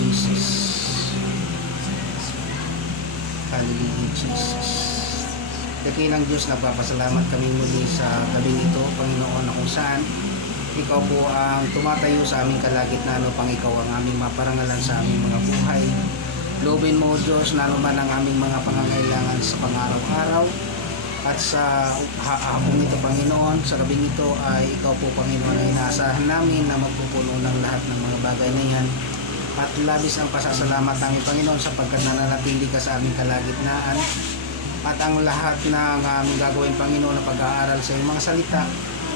Jesus. Hallelujah, Jesus. Dakilang Diyos, nagpapasalamat kami muli sa gabing ito, Panginoon, na kung saan Ikaw po ang tumatayo sa aming kalagitnaan upang Ikaw ang aming maparangalan sa aming mga buhay. Loobin mo, Diyos, na naman ang aming mga pangangailangan sa pang-araw-araw. At sa hapong ito, Panginoon, sa gabing ito ay Ikaw po, Panginoon, ang inaasahan namin na magpupuno ng lahat ng mga bagay na yan. At labis ang pasasalamat namin, Panginoon, sapagkat nananatili ka sa aming kalagitnaan. At ang lahat ng aming gagawin, Panginoon, na pag-aaral sa iyong mga salita,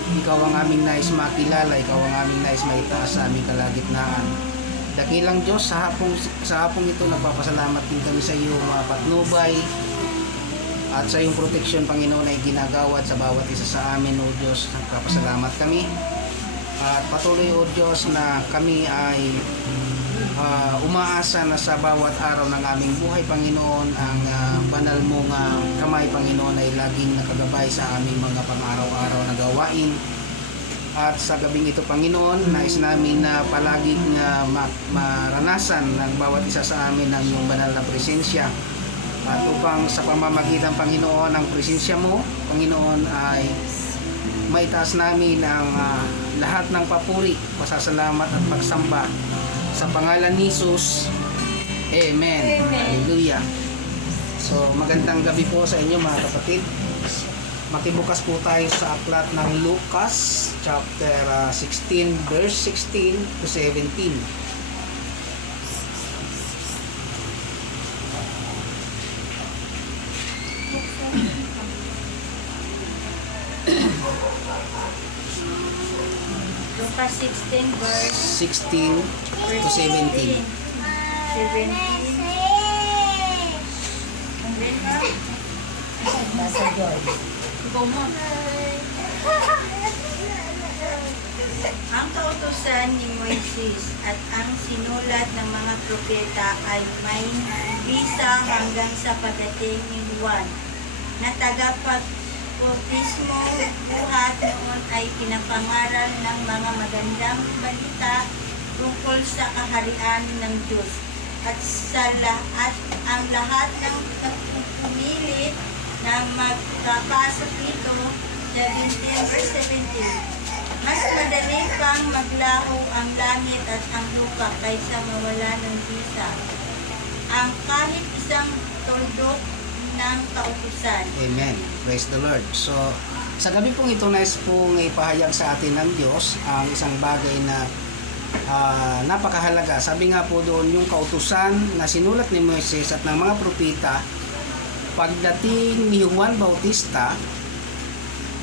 Ikaw ang aming nais makilala, Ikaw ang aming nais maitaas sa aming kalagitnaan. Dakilang Diyos, sa hapong ito, nagpapasalamat din kami sa iyong patnubay at sa iyong proteksyon, Panginoon, ay ginagawad sa bawat isa sa amin, O Diyos. Nagpapasalamat kami. At patuloy, O Diyos, na kami ay umaasa na sa bawat araw ng aming buhay, Panginoon, ang banal mong kamay, Panginoon, ay laging nakagabay sa aming mga pang-araw-araw na gawain. At sa gabing ito, Panginoon, nais namin na palaging maranasan ng bawat isa sa amin ang iyong banal na presensya. At upang sa pamamagitan, Panginoon, ng presensya mo, Panginoon, ay maitaas namin ang lahat ng papuri, pasasalamat at pagsamba sa pangalan ni Jesus. Amen. Hallelujah. So, magandang gabi po sa inyo, mga kapatid. Makibukas po tayo sa aklat ng Lucas chapter 16 verse 16 to 17. Lucas 16 verse 16 to 17. 17. Nasa Joy. Ang kautusan ni Moises at ang sinulat ng mga propeta ay may bisa hanggang sa pagdating ni Juan na tagapagbotismo. Buhat noon ay pinapangaral ng mga magandang balita tungkol sa kaharian ng Diyos at ang lahat ng pumili na magkapasok dito. 17 verse 17. Mas madali pang maglaho ang langit at ang lupa kaysa mawala ng bisa ang kahit isang tuldok ng kautusan. Amen. Praise the Lord. So, sa gabi pong ito, nais pong ipahayag sa atin ng Diyos ang isang bagay na napakahalaga. Sabi nga po doon, yung kautusan na sinulat ni Moises at ng mga propeta, pagdating ni Juan Bautista,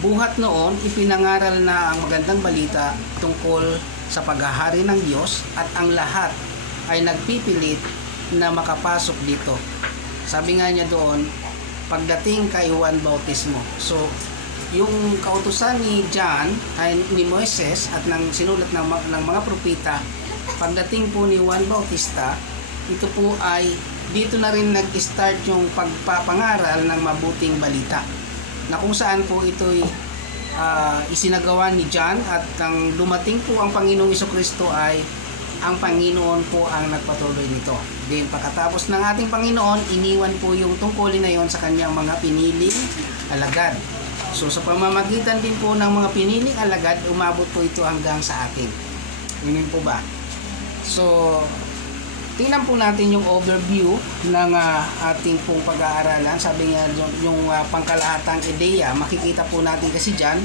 buhat noon, ipinangaral na ang magandang balita tungkol sa paghahari ng Diyos at ang lahat ay nagpipilit na makapasok dito. Sabi nga niya doon, pagdating kay Juan Bautismo. So, yung kautusan ni John, ay ni Moises at ng sinulat ng mga propeta, pagdating po ni Juan Bautista, ito po ay dito na rin nag-start yung pagpapangaral ng mabuting balita, na kung saan po ito'y isinagawa ni John at ang dumating po ang Panginoong Jesucristo ay ang Panginoon po ang nagpatuloy nito. Then pagkatapos ng ating Panginoon, iniwan po yung tungkulin na yon sa kanyang mga piniling alagad. So sa pamamagitan din po ng mga piniling alagad, umabot po ito hanggang sa atin. Ganun po ba? So, tingnan po natin yung overview ng ating pong pag-aaralan. Sabi nga yung pangkalahatang ideya, makikita po natin kasi dyan,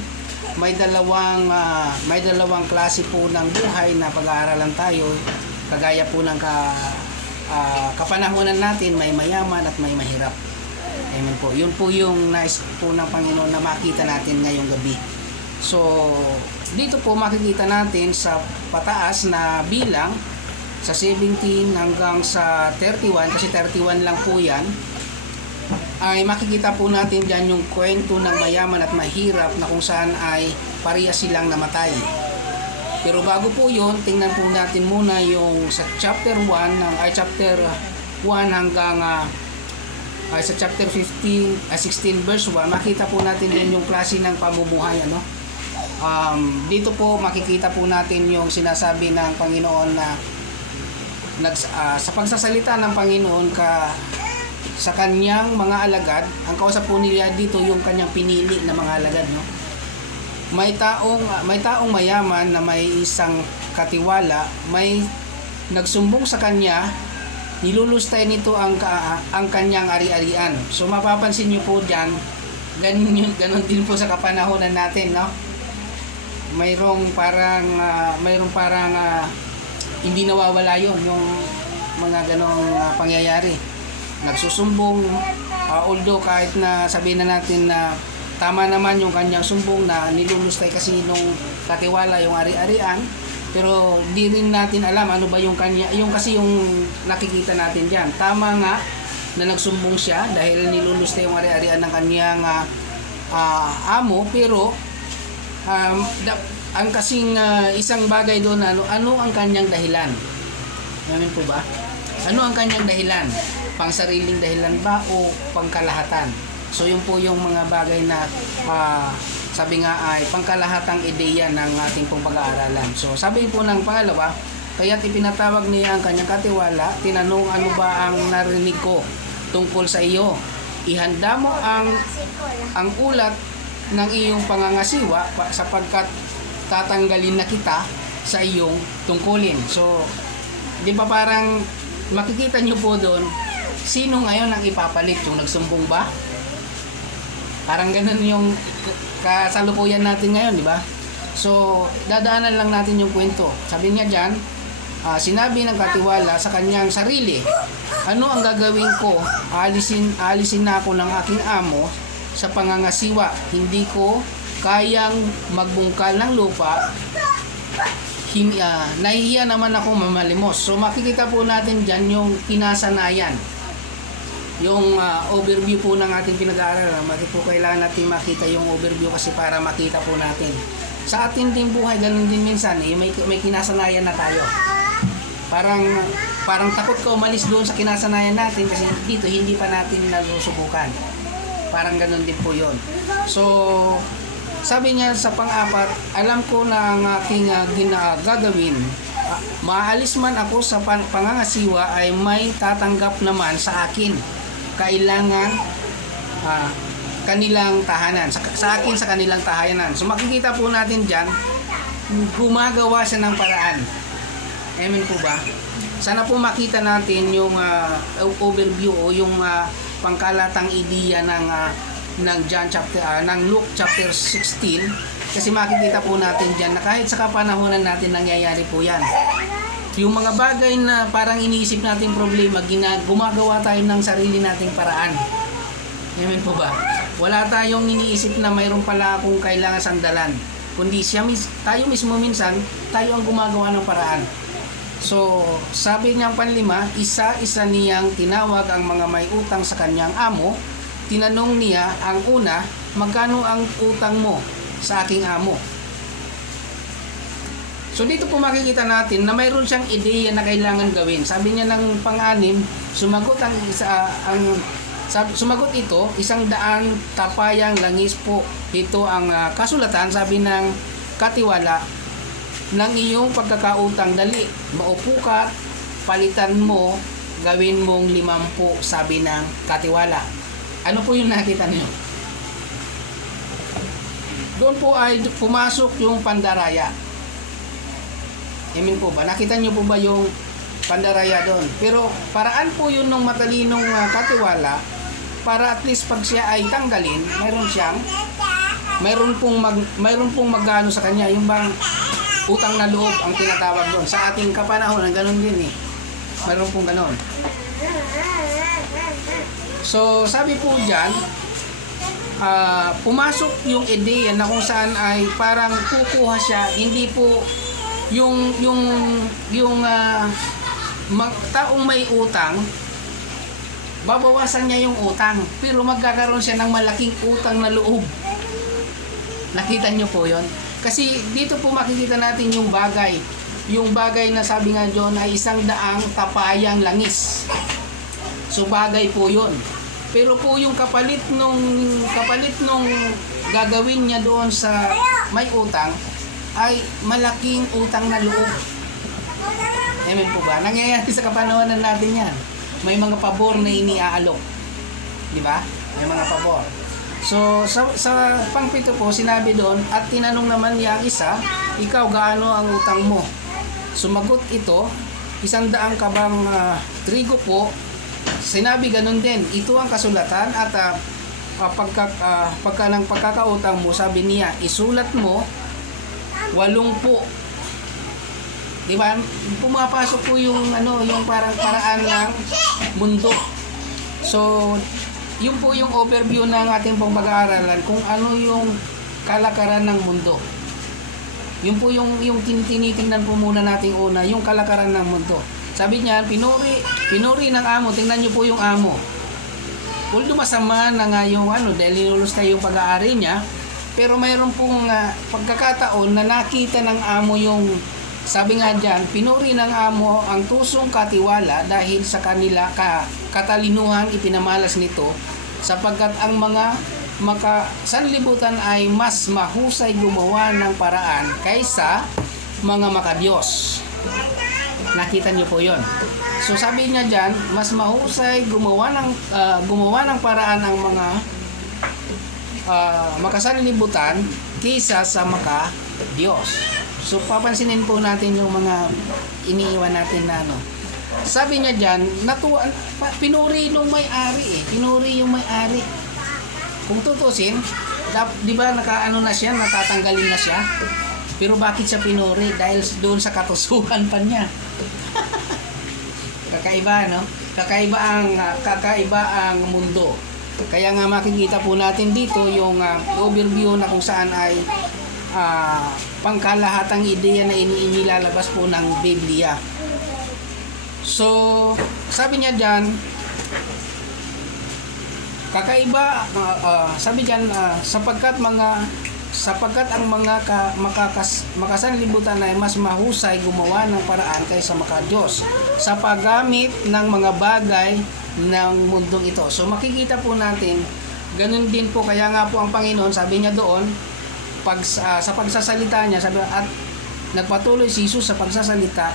may dalawang klase po ng buhay na pag-aaralan tayo. Kagaya po ng kapanahunan natin, may mayaman at may mahirap. Amen po. Yun po yung nais po ng Panginoon na makita natin ngayong gabi. So, dito po makikita natin sa pataas na bilang, sa 17 hanggang sa 31, kasi 31 lang po yan, ay makikita po natin dyan yung kwento ng mayaman at mahirap na kung saan ay parehas silang namatay. Pero bago po yun, tingnan po natin muna yung sa chapter 1 chapter 1 hanggang sa chapter 16 verse 1, makita po natin din yung klase ng pamumuhay, ano? Dito po makikita po natin yung sinasabi ng Panginoon na sa pagsasalita ng Panginoon sa kanyang mga alagad, ang kausap po nila dito yung kanyang pinili na mga alagad, no? May taong mayaman na may isang katiwala, may nagsumbong sa kanya, nilulustay nito ang kanyang ari-arian. So mapapansin niyo po diyan, ganun din po sa kapanahonan natin, no? Mayroong parang hindi nawawala yon, yung mga ganong pangyayari. Nagsusumbong, although kahit na sabihin na natin na tama naman yung kanyang sumbong na nilulustay kasi nung katiwala yung ari-arian, pero di rin natin alam ano ba yung kanya, yung kasi yung nakikita natin diyan. Tama nga na nagsumbong siya dahil nilulustay yung ari-arian ng kanyang amo, pero ang kasing isang bagay doon, ano ang kanyang dahilan? Amen po ba? Ano ang kanyang dahilan? Pangsariling dahilan ba o pangkalahatan? So yun po yung mga bagay na sabi nga ay pangkalahatang ideya ng ating pong pag-aaralan. So sabi po ng pangalawa, kaya't ipinatawag niya ang kanyang katiwala, tinanong, ano ba ang narinig ko tungkol sa iyo? Ihanda mo ang ulat ng iyong pangangasiwa sapagkat tatanggalin na kita sa iyong tungkulin. So di ba parang makikita nyo po doon, sino ngayon ang ipapalit? Yung nagsumbong ba? Parang ganun yung kasalukuyan natin ngayon, di ba? So, dadaanan lang natin yung kwento. Sabi niya dyan, sinabi ng katiwala sa kanyang sarili, ano ang gagawin ko? Alisin na ako ng aking amo sa pangangasiwa. Hindi ko kayang magbungkal ng lupa. Nahihiya naman ako mamalimos. So, makikita po natin dyan yung kinasanayan. Yung overview po ng ating pinag-aaralan, po kailangan natin makita yung overview kasi para makita po natin. Sa ating din buhay, ganun din minsan, may kinasanayan na tayo. Parang takot ka umalis doon sa kinasanayan natin kasi dito hindi pa natin nalusubukan. Parang ganun din po yon. So, sabi niya sa pang-apat, alam ko na ang aking gagawin. Maalis man ako sa pangangasiwa ay may tatanggap naman sa akin. Kailangan kanilang tahanan, sa akin sa kanilang tahanan. So makikita po natin dyan, gumagawa siya ng paraan. Amen po ba? Sana po makita natin yung overview o yung pangkalatang ideya ng Luke chapter 16, kasi makikita po natin dyan na kahit sa kapanahonan natin nangyayari po yan. Yung mga bagay na parang iniisip nating problema, gumagawa tayo ng sarili nating paraan. Amen po ba? Wala tayong iniisip na mayroon pala akong kailangan sandalan, kundi tayo mismo minsan, tayo ang gumagawa ng paraan. So, sabi niyang panlima, isa-isa niyang tinawag ang mga may utang sa kanyang amo. Tinanong niya ang una, magkano ang utang mo sa aking amo? So dito po makikita natin na mayroon siyang ideya na kailangan gawin. Sabi niya ng pang-anim, sumagot ito, 100 tapayang langis po. Ito ang kasulatan, sabi ng katiwala, ng iyong pagkakautang, dali, maupo ka, palitan mo, gawin mong 50, sabi ng katiwala. Ano po yung nakita niyo? Doon po ay pumasok yung pandaraya. Amen po ba? Nakita niyo po ba yung pandaraya doon? Pero paraan po yun ng matalinong katiwala para at least pag siya ay tanggalin, mayroon pong magano sa kanya, yung bang utang na loob ang tinatawag doon. Sa ating kapanahon, ganun din eh. Mayroon pong ganun. So, sabi po dyan, pumasok yung ideya na kung saan ay parang kukuha siya, hindi po yung taong may utang, babawasan niya yung utang, pero magkakaroon siya ng malaking utang na loob. Nakita niyo po yon? Kasi dito po makikita natin yung bagay na sabi nga doon ay 100 tapayang langis. So bagay po yon. Pero po yung kapalit nung gagawin niya doon sa may utang ay malaking utang na loob. Amen po ba? Nangyayari sa kapanahonan natin yan. May mga pabor na iniaalok. Di ba? May mga pabor. So, sa pangpito po, sinabi doon, at tinanong naman niya ang isa, ikaw, gaano ang utang mo? Sumagot ito, 100 kabang trigo po. Sinabi ganun din, ito ang kasulatan at pagka ng pagkakautang mo, sabi niya, isulat mo 80. Di ba? Pumapasok po yung yung paraan ng mundo. So, yun po yung overview ng ating pong pag-aaralan kung ano yung kalakaran ng mundo. Yun po yung tinitingnan po muna natin una, yung kalakaran ng mundo. Sabi niya, pinuri ng amo, tingnan niyo po yung amo. Although masama na nga yung dahil linulusta yung pag-aari niya, pero mayroon pong pagkakataon na nakita ng amo yung, sabi nga dyan, pinuri ng amo ang tusong katiwala dahil sa kanila katalinuhan ipinamalas nito, sapagkat ang mga makasanlibutan ay mas mahusay gumawa ng paraan kaysa mga makadiyos. Nakita niyo po yon. So sabi niya dyan, mas mahusay gumawa ng paraan ang mga makasanlibutan kaysa sa makadiyos. So papansinin po natin yung mga iniiwan natin na Sabi niya dyan, pinuri nung may-ari Pinuri yung may-ari. Kung tutusin, di ba na siya, natatanggalin na siya? Pero bakit siya pinuri? Dahil doon sa katusuhan pa niya. Kakaiba, no? Kakaiba ang mundo. Kaya nga makikita po natin dito yung overview na kung saan ay pangkalahatang ideya na inilalabas po ng Biblia. So, sabi niya dyan, kakaiba, sabi diyan, sapagkat ang mga makasanlibutan ay mas mahusay gumawa ng paraan kaysa makadiyos sa paggamit ng mga bagay ng mundong ito. So makikita po natin, ganun din po, kaya nga po ang Panginoon, sabi niya doon, sa pagsasalita niya, sabi, at nagpatuloy si Jesus sa pagsasalita,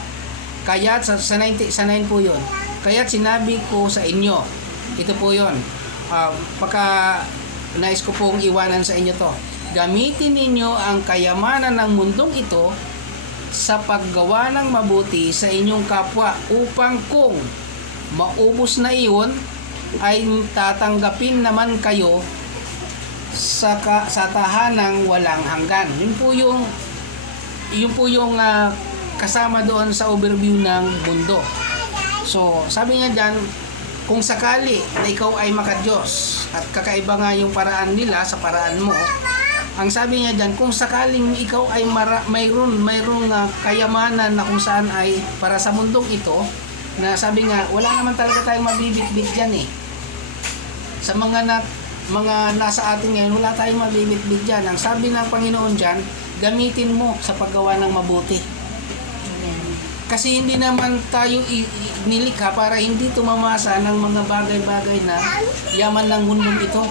kaya't sa 9 po yun, kaya't sinabi ko sa inyo, ito po yun, pagka nais ko pong iwanan sa inyo to, gamitin ninyo ang kayamanan ng mundong ito sa paggawa ng mabuti sa inyong kapwa, upang kung maubos na iyon ay tatanggapin naman kayo sa tahanang walang hanggan. Yun po yung kasama doon sa overview ng mundo. So sabi niya diyan, kung sakali na ikaw ay makadiyos, at kakaiba nga yung paraan nila sa paraan mo, ang sabi niya dyan, kung sakaling ikaw ay mayroong kayamanan na kung saan ay para sa mundong ito, na sabi nga, wala naman talaga tayong mabibit-bit dyan sa mga nasa atin ngayon, wala tayong mabibit-bit dyan. Ang sabi ng Panginoon dyan, gamitin mo sa paggawa ng mabuti. Kasi hindi naman tayo nilikha para hindi tumamasa ng mga bagay-bagay na yaman ng mundong ito.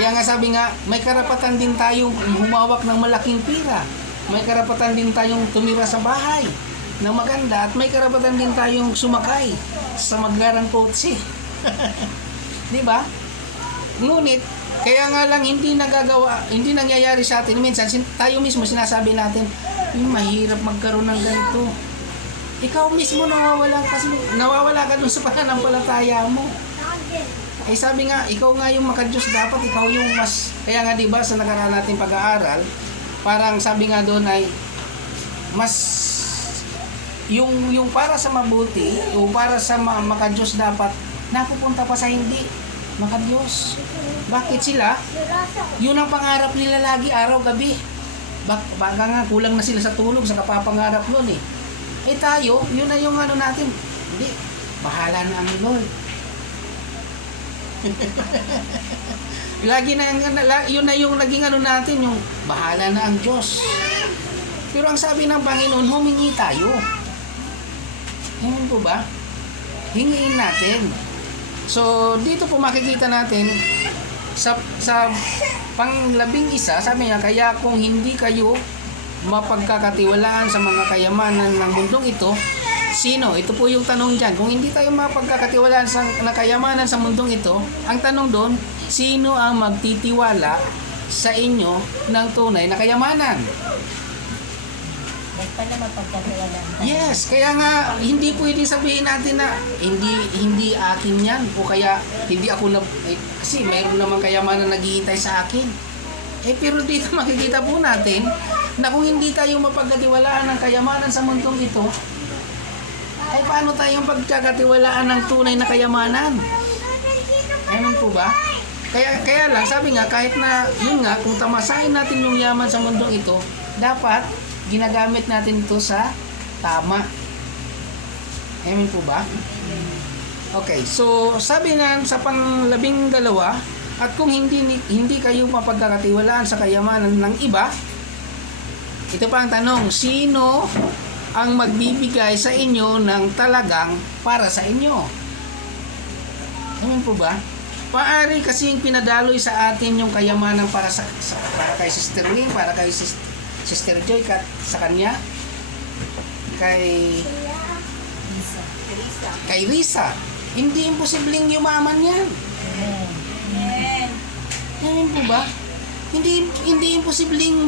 Kaya nga sabi nga, may karapatan din tayong humawak ng malaking pira. May karapatan din tayong tumira sa bahay ng maganda, at may karapatan din tayong sumakay sa maglarang kotse. Di ba? Ngunit, kaya nga lang hindi nangyayari sa atin. Minsan, tayo mismo sinasabi natin, mahirap magkaroon ng ganito. Ikaw mismo nawawala ka dun sa pananampalataya mo. Ay sabi nga, ikaw nga yung makadiyos, dapat ikaw yung mas, kaya nga diba sa nakaraan nating pag-aaral, parang sabi nga doon ay, mas, yung para sa mabuti, o para sa makadiyos dapat, napupunta pa sa hindi makadiyos. Bakit sila? Yun ang pangarap nila lagi, araw-gabi. Baka nga kulang na sila sa tulog, sa kapapangarap nun Eh tayo, yun na yung natin, hindi, bahala na ang Lord. Yun na yung naging natin, yung bahala na ang Diyos. Pero ang sabi ng Panginoon, humingi tayo. Hingi po ba? Hingiin natin. So dito po makikita natin sa pang-11, sabi niya, kaya kung hindi kayo mapagkakatiwalaan sa mga kayamanan ng mundong ito, Sino? Ito po yung tanong dyan. Kung hindi tayo mapagkakatiwalaan sa nakayamanan sa mundong ito, ang tanong doon, sino ang magtitiwala sa inyo ng tunay na kayamanan? Ba't pala mapagkatiwalaan tayo? Yes, kaya nga hindi pwede sabihin natin na hindi akin yan o kaya hindi ako na kasi mayroon namang kayamanan na naghihintay sa akin. Pero dito makikita po natin na kung hindi tayo mapagkatiwalaan ng kayamanan sa mundong ito, ay paano tayong pagkakatiwalaan ng tunay na kayamanan? Amen po ba? Kaya lang, sabi nga, kahit na, yun nga, kung tamasahin natin yung yaman sa mundong ito, dapat ginagamit natin ito sa tama. Amen po ba? Okay, so sabi na sa pang-12, at kung hindi kayo mapagkakatiwalaan sa kayamanan ng iba, ito pa ang tanong, sino ang magbibigay sa inyo ng talagang para sa inyo? Amen po ba? Paari kasing pinadaloy sa atin yung kayamanan para kay Sister Lynn, para kay Sister Joy, sa kanya, kay Risa. Hindi imposibleng yumaman yan. Amen. Amen po ba? Hindi imposibleng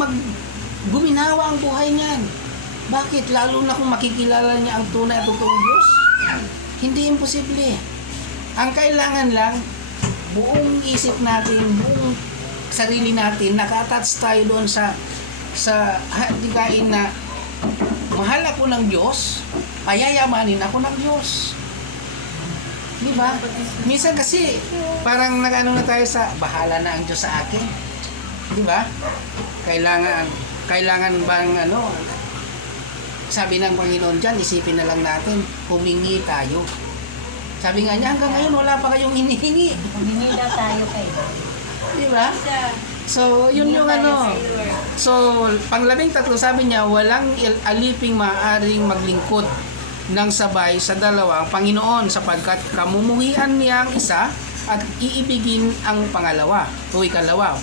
guminawa ang buhay niyan. Bakit? Lalo na kung makikilala niya ang tunay at totoong Diyos. Hindi imposible. Ang kailangan lang, buong isip natin, buong sarili natin, naka-attach tayo doon sa hatigain na mahal ako ng Diyos, payayamanin ako ng Diyos. Di ba? Minsan kasi, parang nag-ano na tayo sa bahala na ang Diyos sa akin. Di ba? Kailangan bang sabi ng Panginoon dyan, isipin na lang natin, humingi tayo. Sabi nga niya, hanggang ngayon wala pa kayong hinihingi. Humingi daw tayo kayo. Di ba? So, yun yung So, pang-13, sabi niya, walang aliping maaaring maglingkod ng sabay sa dalawa ang Panginoon sapagkat kamumuhian niya ang isa at iibigin ang pangalawa o ikalawa.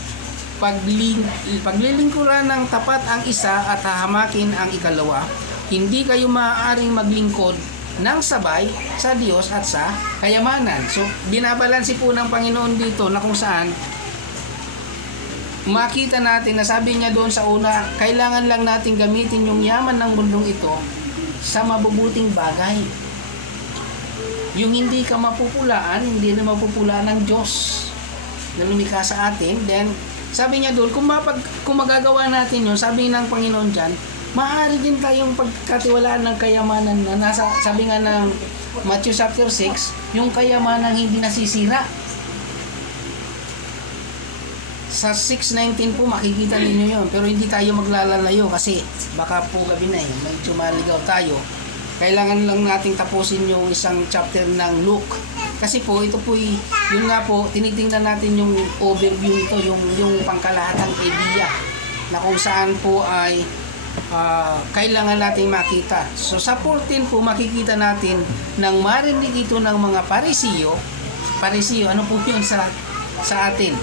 Paglilingkuran ng tapat ang isa at hahamakin ang ikalawa, hindi kayo maaaring maglingkod ng sabay sa Diyos at sa kayamanan. So, binabalansi po ng Panginoon dito na kung saan makita natin na sabi niya doon sa una, kailangan lang natin gamitin yung yaman ng mundong ito sa mabubuting bagay. Yung hindi ka mapupulaan, hindi na mapupulaan ng Diyos na lumikha sa atin. Then, sabi niya doon, kung magagawa natin yun, sabi ng Panginoon dyan, maaari din tayong pagkatiwalaan ng kayamanan na nasa, sabi nga ng Matthew chapter 6, yung kayamanan hindi nasisira. Sa 6:19 po makikita ninyo yun, pero hindi tayo maglalalayo kasi baka po gabi na medyo maligaw tayo. Kailangan lang nating tapusin yung isang chapter ng Luke. Kasi po, ito po, yun nga po, tinitingnan natin yung overview nito, yung pangkalahatang idea na kung saan po ay kailangan natin makita. So sa 14 po makikita natin nang marinig ito ng mga Parisiyo, ano po yun sa atin?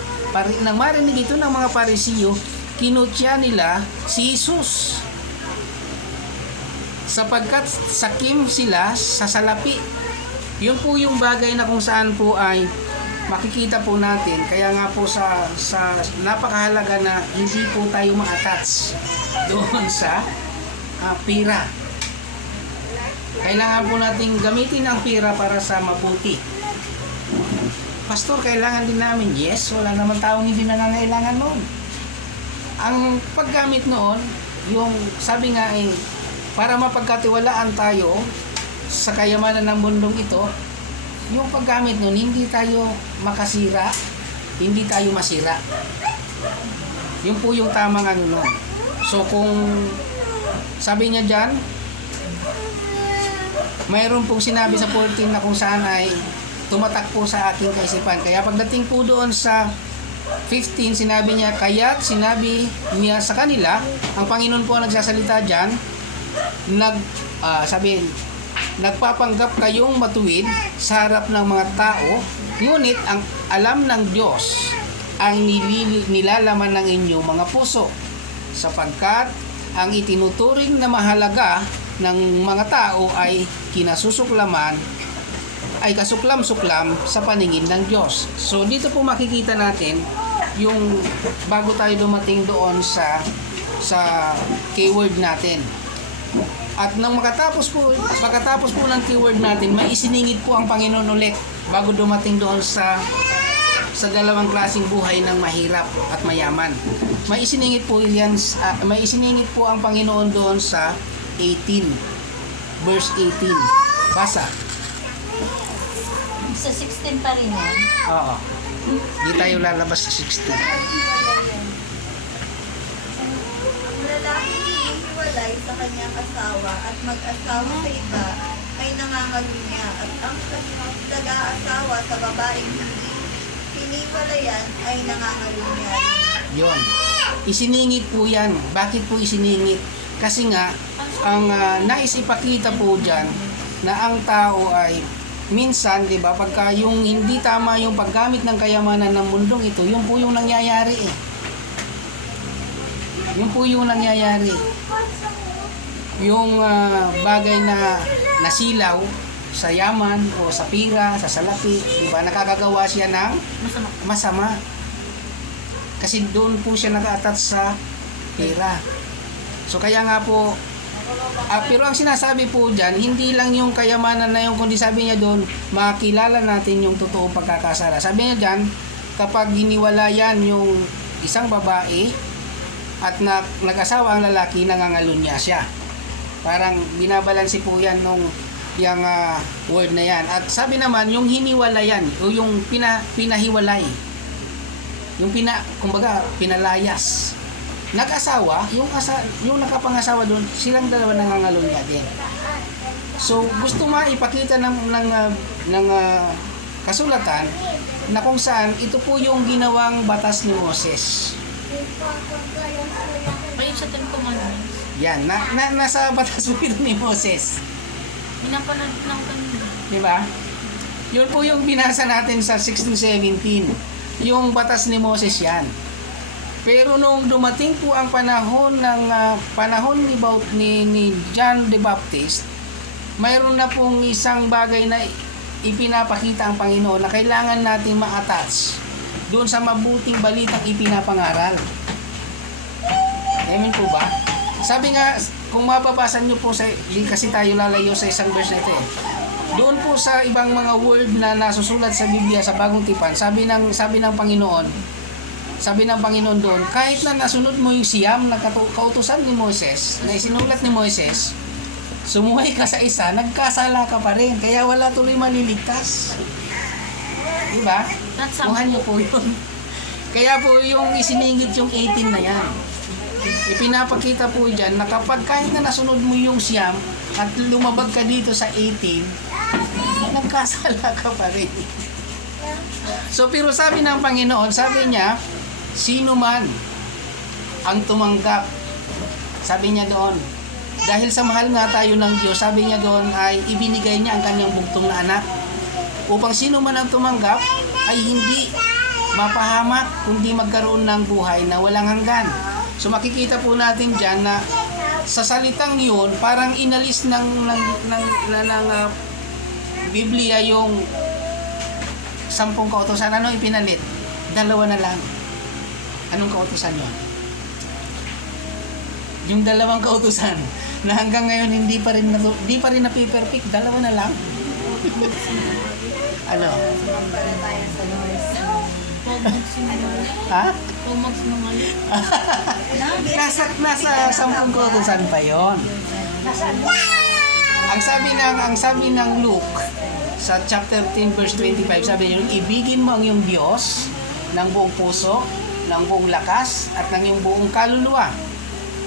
Nang marinig ito ng mga Parisiyo, kinutya nila si Jesus sapagkat sakim sila sa salapi. Yun po yung bagay na kung saan po ay makikita po natin. Kaya nga po sa napakahalaga na hindi po tayo ma-attach doon sa pira. Kailangan po natin gamitin ang pira para sa mabuti. Pastor, kailangan din namin. Yes, wala naman taong hindi nangangailangan noon. Ang paggamit noon, yung sabi nga ay para mapagkatiwalaan tayo sa kayamanan ng mundong ito, yung paggamit noon, hindi tayo makasira, hindi tayo masira. Yun po yung tamang noon. So kung sabi niya dyan, mayroon pong sinabi sa 14 na kung saan ay tumatak po sa aking kaisipan. Kaya pagdating po doon sa 15, sinabi niya, kaya't sinabi niya sa kanila, ang Panginoon po ang nagsasalita dyan, nagpapanggap kayong matuwid sa harap ng mga tao, ngunit ang alam ng Diyos ang nilalaman ng inyong mga puso, sapagkat ang itinuturing na mahalaga ng mga tao ay kinasusuklaman, ay kasuklam-suklam sa paningin ng Diyos. So dito po makikita natin yung bago tayo dumating doon sa keyword natin. At nang pagkatapos po ng keyword natin, may isiningit po ang Panginoon ulit bago dumating doon sa dalawang klaseng buhay ng mahirap at mayaman. May isiningit po ang Panginoon doon sa 18, verse 18. Basa. Sa 16 pa rin yan. Oo. Di tayo lalabas sa 16. Ang lalaking hihiwalay sa kanyang asawa at mag-asawa sa iba ay nangangalunya at ang nag-aasawa sa babaeng hindi hiniwalayan ay nangangalunya. Yon. Isiningit po yan. Bakit po isiningit? Kasi nga, ang nais ipakita po dyan na ang tao ay minsan, di ba, pagka yung hindi tama yung paggamit ng kayamanan ng mundong ito, yun po yung nangyayari eh. Yun po yung nangyayari. Yung bagay na nasilaw sa yaman o sa pira, sa salapi, di ba, nakakagawa siya ng masama. Kasi doon po siya naka-attach sa pira. So kaya nga po, pero ang sinasabi po dyan, hindi lang yung kayamanan na yun, kundi sabi niya doon, makilala natin yung totoong pagkakasala. Sabi niya dyan, kapag hiniwalayan yung isang babae at nag-asawa ang lalaki, nangangalunya siya. Parang binabalansi po yan nung yung word na yan. At sabi naman, yung hiniwalayan, o yung pinahiwalay, yung kumbaga, pinalayas. Nag-asawa, yung nakapangasawa doon, silang dalawa nangangalunya din. So, gusto maipakita ng kasulatan na kung saan ito po yung ginawang batas ni Moses. Ayun sa Ten Commandments. Yan, nasa batas po ito ni Moses. Pinapanood lang kanina. Di ba? Yun po yung binasa natin sa 16:17. Yung batas ni Moses yan. Pero nung dumating po ang panahon ni John the Baptist, mayroon na pong isang bagay na ipinapakita ang Panginoon na kailangan nating ma-attach doon sa mabuting balitang ipinapangaral. Amen po ba? Sabi nga, kung mababasa nyo po kasi tayo lalayo sa isang verse na ito eh. Doon po sa ibang mga word na nasusulat sa Biblia sa Bagong Tipan, sabi ng Panginoon doon, kahit na nasunod mo yung siyam na kautusan ni Moses, na isinulat ni Moses, sumuhay ka sa isa, nagkasala ka pa rin, kaya wala tuloy maliligtas. Diba? Kuhan niyo po yun. Kaya po yung isiningit yung 18 na yan. Ipinapakita po dyan na kapag kahit na nasunod mo yung siyam at lumabag ka dito sa 18, nagkasala ka pa rin. So, pero sabi ng Panginoon, sabi niya, sino man ang tumanggap, sabi niya doon, dahil sa mahal nga tayo ng Diyos, sabi niya doon ay ibinigay niya ang kanyang bugtong na anak upang sino man ang tumanggap ay hindi mapahamak kundi magkaroon ng buhay na walang hanggan. So makikita po natin dyan na sa salitang yun parang inalis ng Biblia yung 10 kautusan. Ano ipinalit? 2 na lang. Anong kautusan yun? Yung 2 kautusan na hanggang ngayon hindi pa rin na-perfect, 2 na lang. Ano? Ha? nasa 10 kautusan pa yon. Ang sabi ng Luke sa chapter 10 verse 25, sabi niya, ibigin mo ang iyong Diyos ng buong puso, ng buong lakas, at ng iyong buong kaluluwa.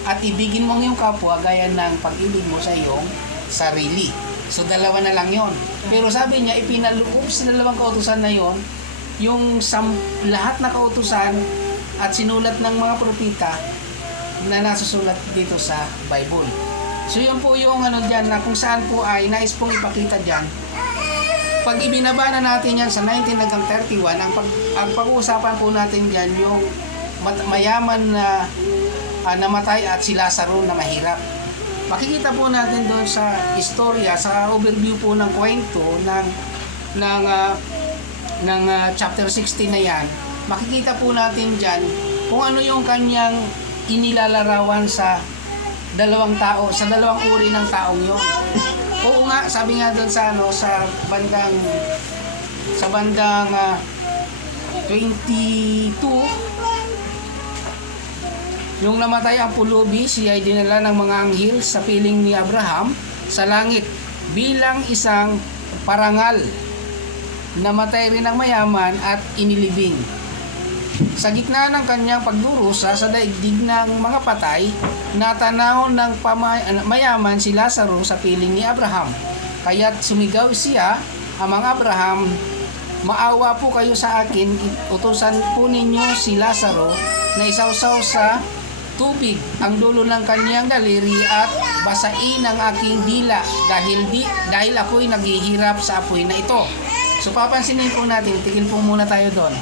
At ibigin mo ang iyong kapwa gaya ng pag-ibig mo sa iyong sarili. So 2 na lang yon. Pero sabi niya, ipinaloob sa 2 kautusan na yon, yung lahat na kautusan at sinulat ng mga propeta na nasusulat dito sa Bible. So yun po yung dyan na kung saan po ay nais pong ipakita dyan. Pag ibinaba na natin yan sa 19 hanggang 31, ang pag-uusapan po natin dyan yung mayaman na namatay at si Lazaro na mahirap. makikita po natin doon sa istorya, sa overview po ng kwento ng chapter 16 na yan, makikita po natin dyan kung ano yung kanyang inilalarawan sa dalawang uri ng taong yun. Oo nga, sabi nga doon sa bandang 22, yung namatay ang pulubi, siya ay dinala ng mga anghel sa piling ni Abraham sa langit bilang isang parangal. Namatay rin ang mayaman at inilibing. Sa gitna ng kanyang pagdurusa sa daigdig ng mga patay, natanaw ng mayaman si Lazaro sa piling ni Abraham. Kaya't sumigaw siya, Amang Abraham, maawa po kayo sa akin, utusan po ninyo si Lazaro na isawsaw sa tubig ang dulo ng kanyang daliri at basain ang aking dila dahil ako'y naghihirap sa apoy na ito. So papansinin po natin, tigil po muna tayo doon.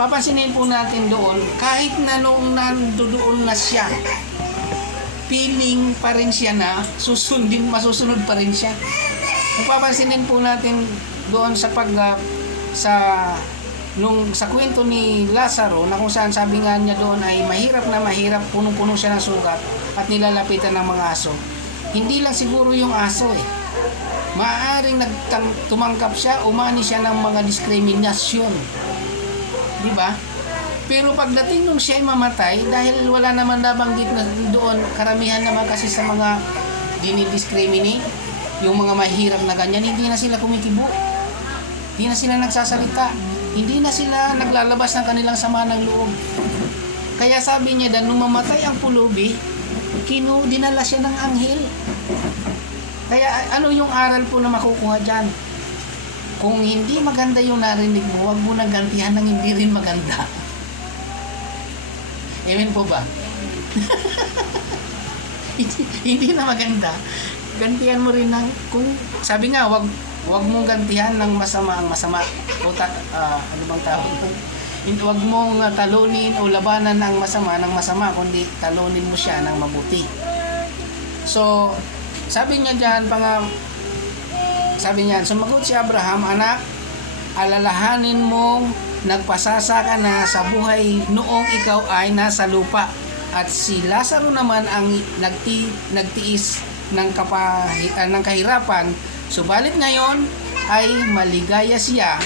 Papansinin po natin doon, kahit na noong nandoon na siya, feeling pa rin siya na masusunod pa rin siya. Kung papansinin po natin doon sa sa kwento ni Lazaro, na kung saan sabi nga niya doon ay mahirap, punong-puno siya ng sugat at nilalapitan ng mga aso. Hindi lang siguro yung aso maaaring tumanggap siya, umani siya ng mga diskriminasyon. Di ba? Pero pagdating nung siya ay mamatay, dahil wala naman nabanggit na doon, karamihan naman kasi sa mga dinidiscriminate, yung mga mahirap na ganyan, hindi na sila kumikibo. Hindi na sila nagsasalita. Hindi na sila naglalabas ng kanilang sama ng loob. Kaya sabi niya dan nung mamatay ang pulubi, dinala siya ng anghel. Kaya ano yung aral po na makukuha dyan? Kung hindi maganda yung narinig mo, huwag mo nang gantihan ng hindi rin maganda. Amen po ba? Hindi na maganda. Gantihan mo rin ng, kung sabi nga, wag mong gantihan ng masama ang masama. Ano bang tawag ito? Huwag mong talunin o labanan ng masama, kundi talunin mo siya ng mabuti. So, sabi niya dyan, sumagot si Abraham, anak, alalahanin mong nagpasasa ka na sa buhay noong ikaw ay nasa lupa. At si Lazaro naman ang nagtiis ng kahirapan, subalit ngayon ay maligaya siya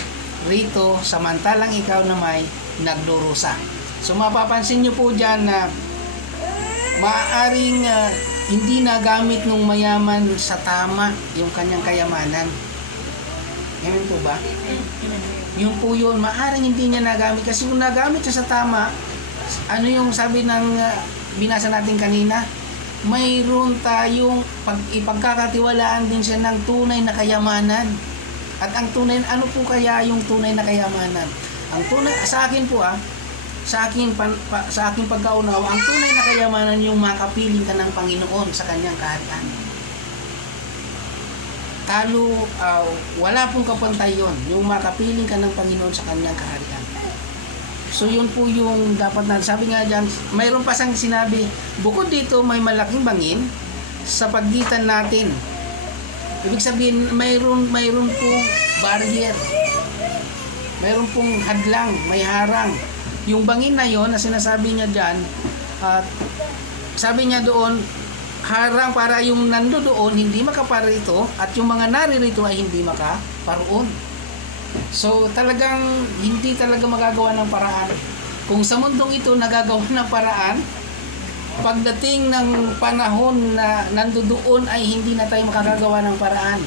rito samantalang ikaw na may nagdurusa. So mapapansin nyo po dyan na maaaring hindi nagamit ng mayaman sa tama yung kanyang kayamanan. Amen po ba? Yung po yun, maaaring hindi niya nagamit kasi kung nagamit siya sa tama, ano yung sabi ng binasa natin kanina, mayroon tayong ipagkakatiwalaan din siya ng tunay na kayamanan. At ang tunay, ano po kaya yung tunay na kayamanan? Ang tunay, sa akin po sa aking pagkaunawa, ang tunay na kayamanan yung makapiling ka ng Panginoon sa kanyang kaharian. Wala pong kapantay yun, yung makapiling ka ng Panginoon sa kanyang kaharian. So yun po yung dapat na, sabi nga dyan, mayroon pa siyang sinabi, bukod dito may malaking bangin sa pagitan natin. Ibig sabihin, mayroon pong barrier. Mayroon pong hadlang, may harang. Yung bangin na yon na sinasabi niya dyan, sabi niya doon, harang para yung nandoon hindi makaparito at yung mga naririto ay hindi makaparoon. So talagang hindi talaga magagawa ng paraan. Kung sa mundong ito nagagawa ng paraan, pagdating ng panahon na nandoon ay hindi na tayo makagagawa ng paraan.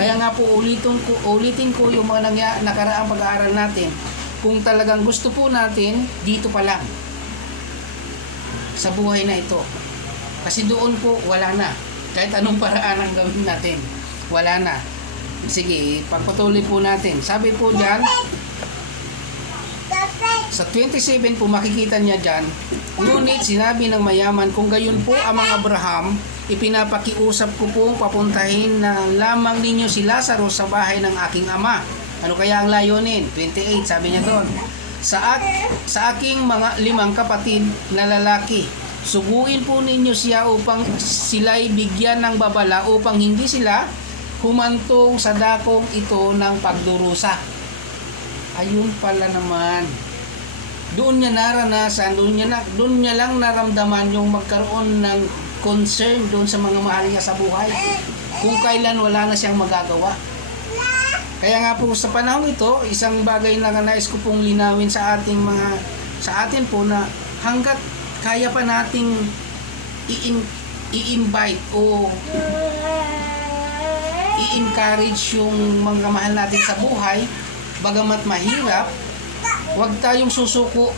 Kaya nga po ulitin ko yung mga nakaraang pag-aaral natin. Kung talagang gusto po natin, dito pa lang sa buhay na ito. Kasi doon po wala na. Kahit anong paraan ang gawin natin, wala na. Sige, pagpatuloy po natin. Sabi po dyan, sa 27 po makikita niya dyan, ngunit sinabi ng mayaman, kung gayon po amang Abraham, ipinapakiusap ko pong papuntahin na lamang ninyo si Lazaro sa bahay ng aking ama. Ano kaya ang layunin? 28, sabi niya doon, sa aking mga 5 kapatid na lalaki, Suguin po ninyo siya upang sila'y bigyan ng babala upang hindi sila humantong sa dakong ito ng pagdurusa. Ayun pala naman. Doon niya naranasan, doon niya lang naramdaman yung magkaroon ng concern doon sa mga mahal niya sa buhay. Kung kailan wala na siyang magagawa. Kaya nga po sa panahon ito, isang bagay na nais ko pong linawin sa atin po na hanggat kaya pa nating i-invite o i-encourage yung mga mahal natin sa buhay, bagamat mahirap, huwag tayong susuko.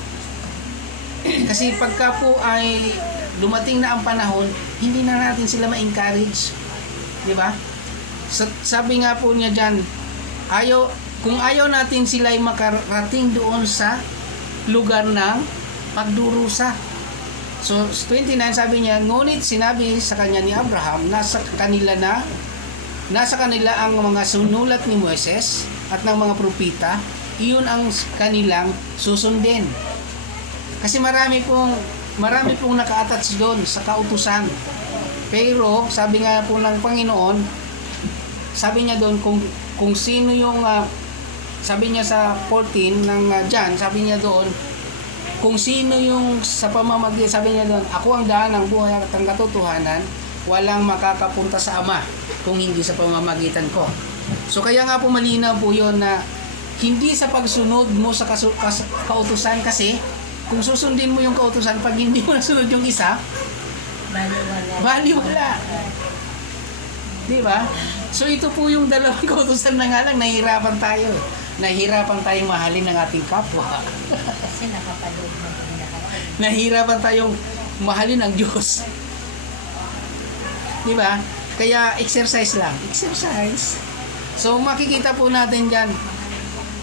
Kasi pagka po ay dumating na ang panahon, hindi na natin sila ma-encourage. Di ba? Sabi nga po niya dyan, kung ayaw natin sila ay makarating doon sa lugar ng pagdurusa. So 29 sabi niya, ngunit sinabi sa kanya ni Abraham, nasa kanila ang mga sinulat ni Moises at ng mga propeta, iyon ang kanilang susundin. Kasi marami pong naka-attach doon sa kautusan. Pero sabi nga po ng Panginoon, sabi niya doon kung sino yung sabi niya sa 14 ng John, sabi niya doon, kung sino yung sa pamamagitan, sabi niya doon, ako ang daan ng buhay at ang katotohanan, walang makakapunta sa Ama kung hindi sa pamamagitan ko. So kaya nga po malinaw po yun na hindi sa pagsunod mo sa kautusan, kasi kung susundin mo yung kautusan, pag hindi mo nasunod yung isa, baliwala. Di ba? So ito po yung dalawang kautusan na nga lang, nahihirapan tayong mahalin ng ating kapwa. Kasi nakapaloob mo din lahat. Nahihirapan tayong mahalin ang Diyos. Di ba? Kaya exercise lang. Exercise. So makikita po natin dyan.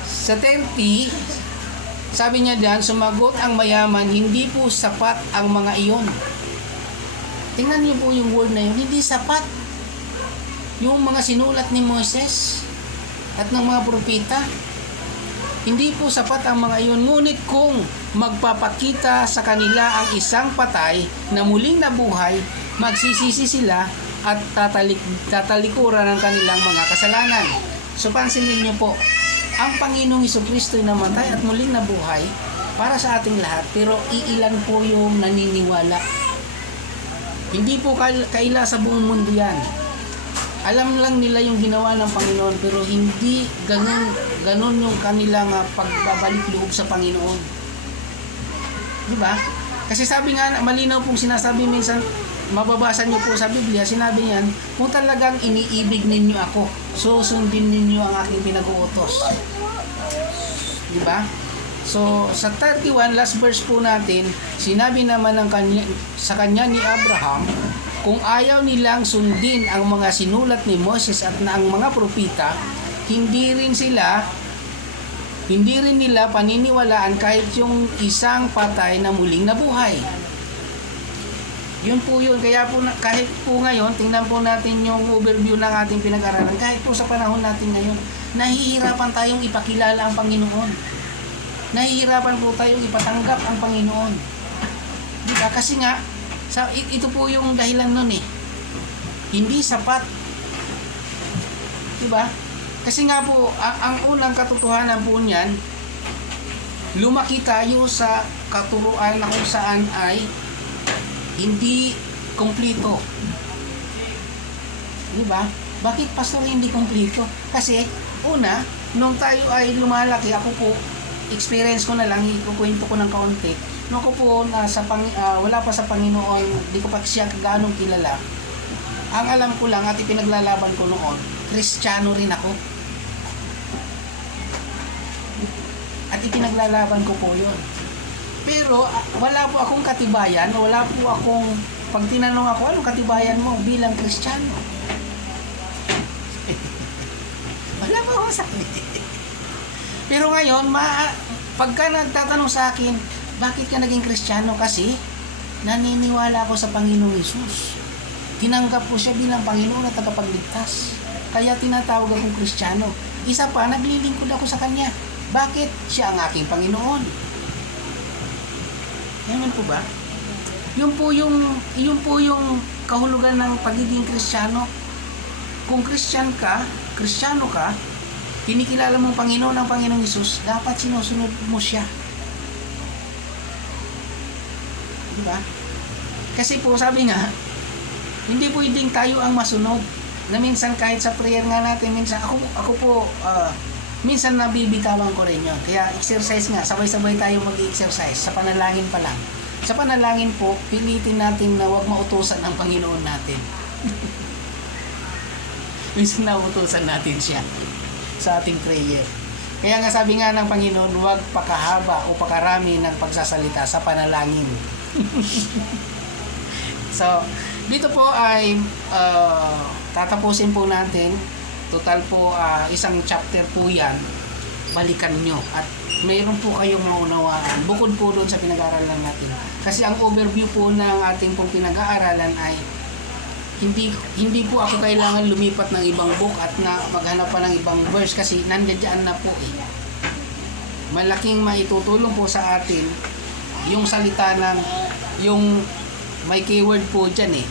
Sa 10p, sabi niya dyan, sumagot ang mayaman, hindi po sapat ang mga iyon. Tingnan niyo po yung word na yun, hindi sapat. Yung mga sinulat ni Moises at ng mga propeta, hindi po sapat ang mga iyon. Ngunit kung magpapakita sa kanila ang isang patay na muling nabuhay, magsisisi sila at tatalikuran ng kanilang mga kasalanan. So pansinin niyo po, ang Panginoong Jesucristo ay namatay at muling nabuhay para sa ating lahat, pero iilan po yung naniniwala. Hindi po kaila sa buong mundo yan. Alam lang nila yung ginawa ng Panginoon, pero hindi ganun yung kanilang pagbabalik loob sa Panginoon. Di ba? Kasi sabi nga, malinaw pong sinasabi minsan, mababasa niyo po sa Biblia, sinabi niyan, kung talagang iniibig ninyo ako, susundin ninyo ang aking pinag-uutos. Di ba? So, sa 31, last verse po natin, sinabi naman sa kanya ni Abraham, kung ayaw nilang sundin ang mga sinulat ni Moses at ang mga propeta, hindi rin nila paniniwalaan kahit yung isang patay na muling nabuhay. Yun po yun. Kaya po, kahit po ngayon, tingnan po natin yung overview ng ating pinag-aralan. Kahit po sa panahon natin ngayon, nahihirapan tayong ipakilala ang Panginoon. Nahihirapan po tayong ipatanggap ang Panginoon. Diba? Kasi nga, ito po yung dahilan nun eh. Hindi sapat. Diba? Kasi nga po, ang unang katotohanan po niyan, lumaki tayo sa katuruan na kung saan ay hindi kumpleto. Diba? Bakit pastor hindi kumpleto? Kasi, una, nung tayo ay lumalaki, ako po, experience ko na lang, ikukwento ko ng kaunti. Nung ako po wala pa sa Panginoon, di ko pa siya gaanong kilala. Ang alam ko lang at ipinaglalaban ko noon, Kristiyano rin ako. At ipinaglalaban ko po yun. Pero wala po akong katibayan, pag tinanong ako, anong katibayan mo bilang Kristiyano? Wala po akong sabi. Pero ngayon, pagka nagtatanong sa akin, bakit ka naging Kristiyano? Kasi naniniwala ako sa Panginoong Hesus. Tinanggap ko siya bilang Panginoon at tagapagligtas. Kaya tinatawag akong Kristiyano. Isa pa, naglilingkod ako sa Kanya. Bakit? Siya ang aking Panginoon. Ganun po ba? Yun po yung kahulugan ng pagiging Kristiyano. Kung Kristiyano ka, kinikilala mo ang Panginoon ng Panginoong Hesus, dapat sinusunod mo siya. Di ba? Kasi po sabi nga, hindi pwedeng tayo ang masunod. Na minsan kahit sa prayer nga natin, minsan ako po, minsan nabibitawan ko rin yun. Kaya exercise nga, sabay-sabay tayo mag-exercise sa panalangin pa lang. Sa panalangin po, pilitin natin na huwag mautusan ng Panginoon natin. Minsan nautusan natin siya sa ating prayer. Kaya nga sabi nga ng Panginoon, huwag pakahaba o pakarami ng pagsasalita sa panalangin. So, dito po ay tatapusin po natin. Total po isang chapter po yan. Balikan nyo. At mayroon po kayong maunawaan. Bukod po doon sa pinag-aaralan natin. Kasi ang overview po ng ating pong pinag-aaralan ay hindi po ako kailangan lumipat ng ibang book at na maghanap pa ng ibang verse kasi nandiyan na po eh. Malaking maitutulong po sa atin yung salita ng yung may keyword po dyan eh.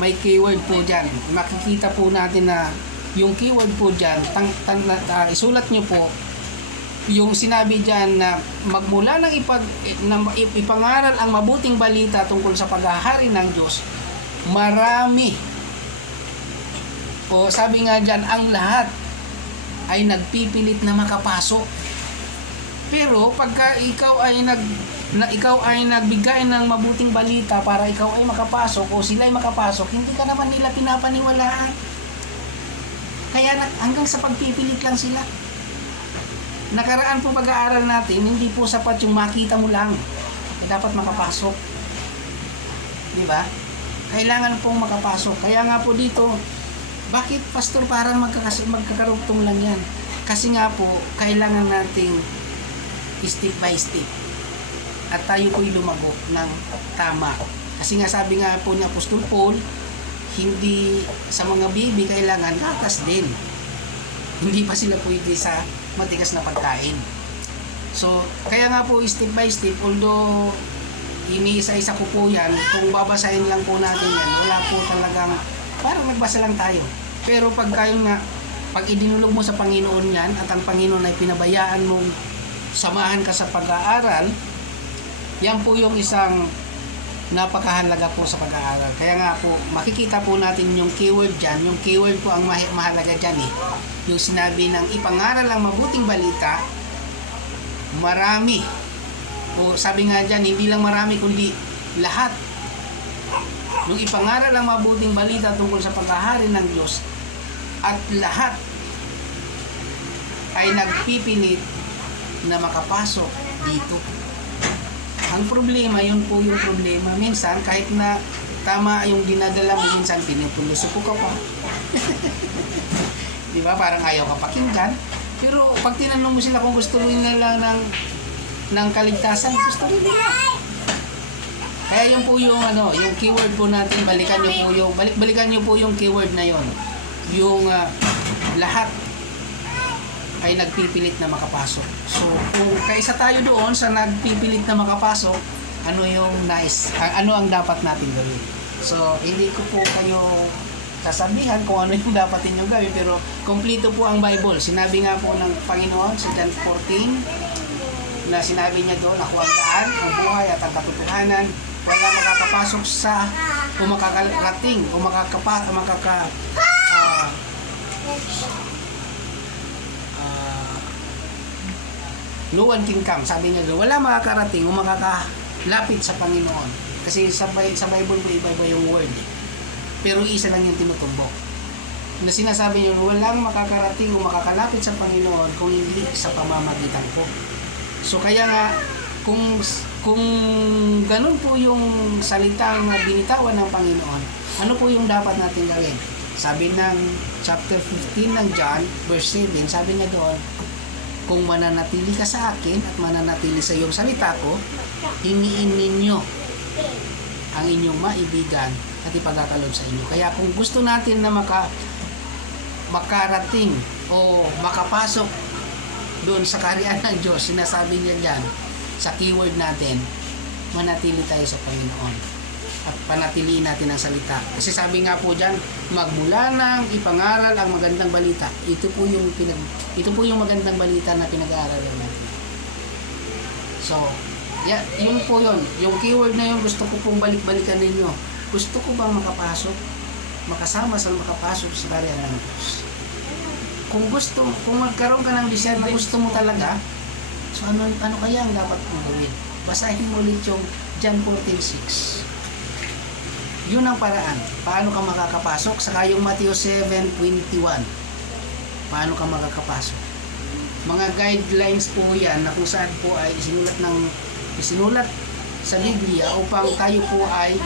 May keyword po dyan. Makikita po natin na yung keyword po dyan, isulat nyo po yung sinabi dyan na magmula ng ipangaral ang mabuting balita tungkol sa paghahari ng Diyos, marami. O sabi nga dyan, ang lahat ay nagpipilit na makapasok. Pero pagka ikaw ay nagbigay ng mabuting balita para ikaw ay makapasok o sila ay makapasok, hindi ka naman nila pinapaniwalaan. Kaya hanggang sa pagpipilit lang sila. Nakaraan po pag-aaral natin, hindi po sapat yung makita mo lang. Dapat makapasok. Di ba? Kailangan pong makapasok. Kaya nga po dito, bakit pastor parang magkakarugtong lang yan? Kasi nga po, kailangan nating step by step. At tayo po'y lumago ng tama. Kasi nga sabi nga po ni Apostol Paul, hindi sa mga baby kailangan gatas din. Hindi pa sila pwede sa matigas na pagkain. So, kaya nga po step by step, although iniisa-isa ko po yan, kung babasahin lang po natin yan, wala po talagang, parang nagbasa lang tayo. Pero pag kayo nga, pag idinulog mo sa Panginoon yan, at ang Panginoon ay pinabayaan mong samahan ka sa pag-aaral, yan po yung isang napakahalaga po sa pag-aaral. Kaya nga po, makikita po natin yung keyword dyan. Yung keyword po ang mahalaga dyan eh. Yung sinabi ng ipangaral ang mabuting balita, marami. O sabi nga dyan, hindi lang marami kundi lahat. Yung ipangaral ang mabuting balita tungkol sa paghahari ng Diyos at lahat ay nagpipilit na makapasok dito. Ang problema, yun po yung problema. Minsan, kahit na tama yung dinadala mo, minsan pinupuluso ka pa. Di ba? Parang ayaw ka pakinggan. Pero pag tinanong mo sila kung gusto nila ng kaligtasan, gusto rin nila. Kaya yun po yung yung keyword po natin, balikan niyo po yung keyword na yon. Yung lahat ay nagpipilit na makapasok. So, kung kaysa tayo doon sa nagpipilit na makapasok, ano ang dapat natin gawin? So, hindi ko po kayo sasabihan kung ano yung dapat ninyong gawin, pero kompleto po ang Bible. Sinabi nga po ng Panginoon sa John 14 na sinabi niya doon, ako ang daan, ang buhay at ang katotohanan, wala makakapasok sa o makakarating o no one can come. Sabi niya doon, wala makakarating o makakalapit sa Panginoon. Kasi sa Bible po iba-iba yung word eh. Pero isa lang yung tinutumbok. Na sinasabi niyo, walang makakarating o makakalapit sa Panginoon kung hindi sa pamamagitan ko. So kaya nga, kung ganun po yung salitang binitawan ng Panginoon, ano po yung dapat natin gawin? Sabi ng chapter 15 ng John, verse 7, sabi niya doon, kung mananatili ka sa akin at mananatili sa iyong salita ko, hingiin ninyo ang inyong maibigan at ipagkakaloob sa inyo. Kaya kung gusto natin na makarating o makapasok doon sa kaharian ng Diyos, sinasabi niya dyan sa keyword natin, manatili tayo sa Panginoon at panatiliin natin ang salita. Kasi sabi nga po diyan, magmula nang ipangaral ang magandang balita. Ito po yung magandang balita na pinag-aaralan natin. So, yun po yun. Yung keyword na yun, gusto ko pong balik-balikan ninyo. Gusto ko bang makapasok? Makasama sa makapasok sa karya ng Diyos. Kung magkaroon ka ng desire na gusto mo talaga, so ano kaya ang dapat mong gawin? Basahin mo ulit yung John 14:6. Yun ang paraan. Paano ka makakapasok? Saka yung Matthew 7:21. Paano ka makakapasok? Mga guidelines po yan na kung saan po ay isinulat sa Biblia upang tayo po ay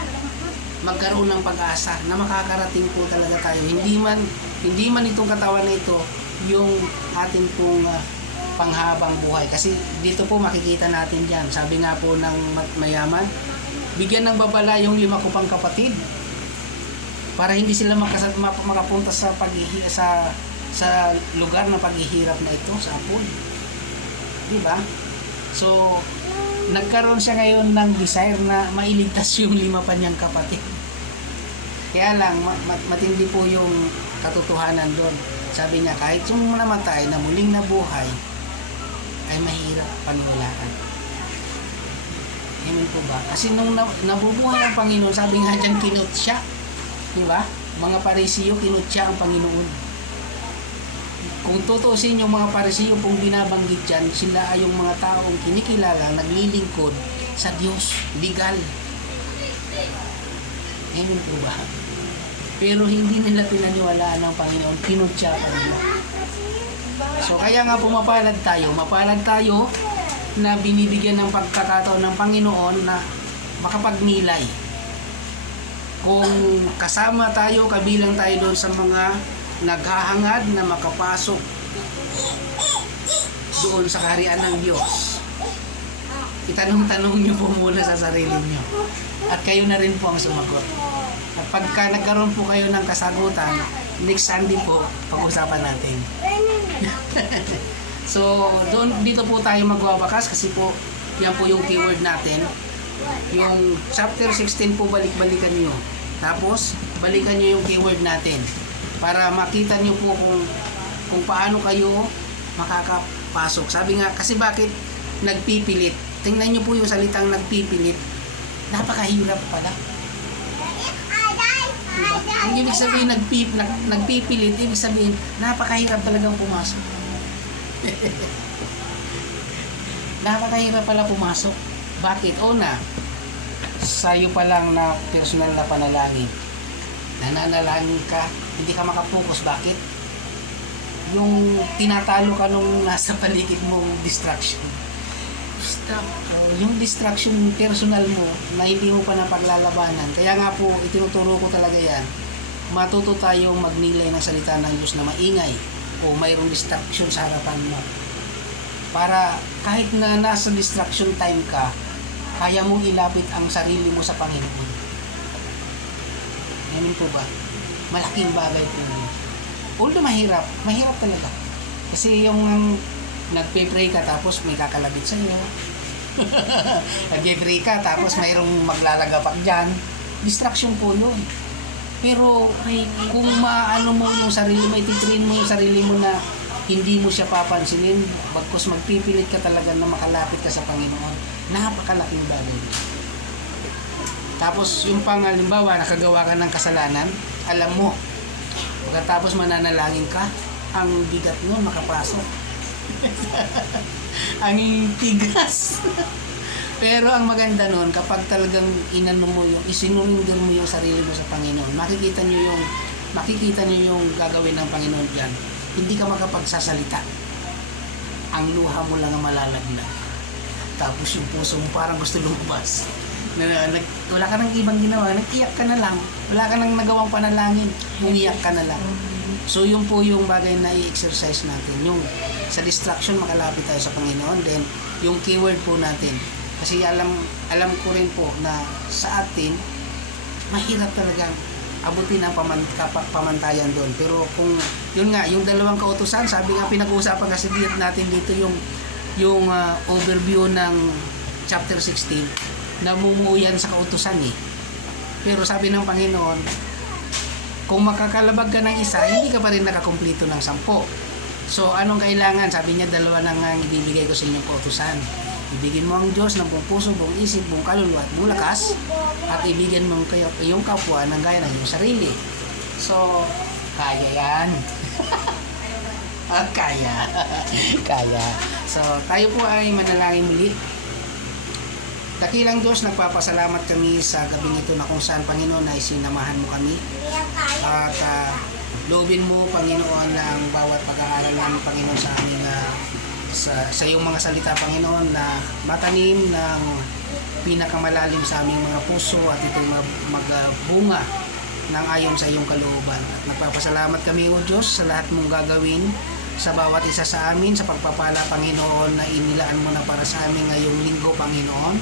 magkaroon ng pag-asa na makakarating po talaga tayo. Hindi man itong katawan na ito yung atin pong panghabang buhay. Kasi dito po makikita natin dyan. Sabi nga po ng mayaman, bigyan ng babala yung 5 ko pang kapatid para hindi sila makapunta sa sa lugar ng paghihirap na ito sa apoy. Di ba? So, nagkaroon siya ngayon ng desire na mailigtas yung 5 pa niyang kapatid. Kaya lang, matindi po yung katotohanan doon. Sabi niya, kahit yung namatay na muling nabuhay, ay mahirap paniwalaan. Amen po ba? Kasi nung nabubuhay ang Panginoon, sabi nga dyan, kinot siya. Di ba? Mga Parisiyo, kinot siya ang Panginoon. Kung tutusin yung mga Parisiyo pong binabanggit dyan, sila ay yung mga taong kinikilala, naglilingkod sa Diyos, legal. Amen po ba? Pero hindi nila pinaniwalaan ng Panginoon, kinutya pa nila. So kaya nga mapalad tayo na binibigyan ng pagkakataon ng Panginoon na makapagnilay. Kung kasama tayo, kabilang tayo doon sa mga naghahangad na makapasok doon sa kaharian ng Diyos, itanong-tanong nyo po muna sa sarili nyo. At kayo na rin po ang sumagot. At pagka nagkaroon po kayo ng kasagutan, next Sunday po, pag-usapan natin. So, dito po tayo magwawakas kasi po, yan po yung keyword natin. Yung chapter 16 po, balik-balikan nyo. Tapos, balikan nyo yung keyword natin para makita nyo po kung paano kayo makakapasok. Sabi nga, kasi bakit nagpipilit? Tingnan nyo po yung salitang nagpipilit. Napakahirap pala. Diba? Ang ibig sabihin nagpipilit, ibig sabihin napakahirap talagang pumasok. Napakahirap pala pumasok. Bakit? Una, sa'yo pa lang na personal na panalangin. Nananalangin ka, hindi ka makapokus. Bakit? Yung tinatalo ka nung nasa paligid mong distraction. Yung distraction personal mo na hindi mo pa napaglalabanan. Kaya nga po, itinuturo ko talaga yan. Matuto tayong magnilay ng salita ng Diyos na maingay o mayroong distraction sa harapan mo. Para kahit na nasa distraction time ka, kaya mong ilapit ang sarili mo sa Panginoon. Amen po ba? Malaking bagay po yun. Although mahirap talaga. Kasi yung nagpe-pray ka tapos may kakalabit sa iyo. Nagpe-pray ka tapos mayroong maglalagapak dyan. Distraction po yun. Pero kung maano mo yung sarili mo, ititrain mo yung sarili mo na hindi mo siya papansinin, bagkus magpipilit ka talaga na makalapit ka sa Panginoon. Napakalaking bagay. Tapos yung halimbawa, nakagawa ka ng kasalanan, alam mo, pagkatapos mananalangin ka, ang bigat mo makapasok. Ang tigas. Pero ang maganda nun, kapag talagang inano mo yung, isinulinder mo yung sarili mo sa Panginoon, makikita nyo yung gagawin ng Panginoon dyan. Hindi ka makapagsasalita. Ang luha mo lang ang malalaglag. Tapos yung puso mo parang gusto lumabas. Wala ka nang ibang ginawa, nag-iyak ka na lang. Wala ka nang nagawang panalangin, umiyak ka na lang. So yun po yung bagay na i-exercise natin. Yung sa distraction, makalapit tayo sa Panginoon. Then yung keyword po natin. Kasi alam ko rin po na sa atin, mahirap talagang abutin ang pamantayan doon. Pero kung yun nga, yung 2 kautusan, sabi nga pinag-uusapan kasi natin dito yung overview ng chapter 16. namumuo yan sa kautusan eh. Pero sabi ng Panginoon, kung makakalabag ka ng isa, hindi ka pa rin nakakumpleto ng 10. So, anong kailangan? Sabi niya, 2 na nga ang ibibigay ko sa inyong kautusan. Ibigin mo ang Diyos ng buong puso, buong isip, buong kaluluwa at buong lakas, at ibigin mo iyong kapwa ng gaya ng iyong sarili. So, kaya yan. Kaya. Kaya. So, tayo po ay manalangin muli. Dakilang Diyos, nagpapasalamat kami sa gabing ito na kung saan, Panginoon, ay sinamahan mo kami. At loobin mo, Panginoon, ang bawat pag-aaral namin, Panginoon, sa aming sa iyong mga salita, Panginoon, na matanim ng pinakamalalim sa aming mga puso at itong magbunga ng ayon sa iyong kalooban. At nagpapasalamat kami, O Diyos, sa lahat mong gagawin sa bawat isa sa amin, sa pagpapala, Panginoon, na inilaan mo na para sa amin ngayong linggo, Panginoon.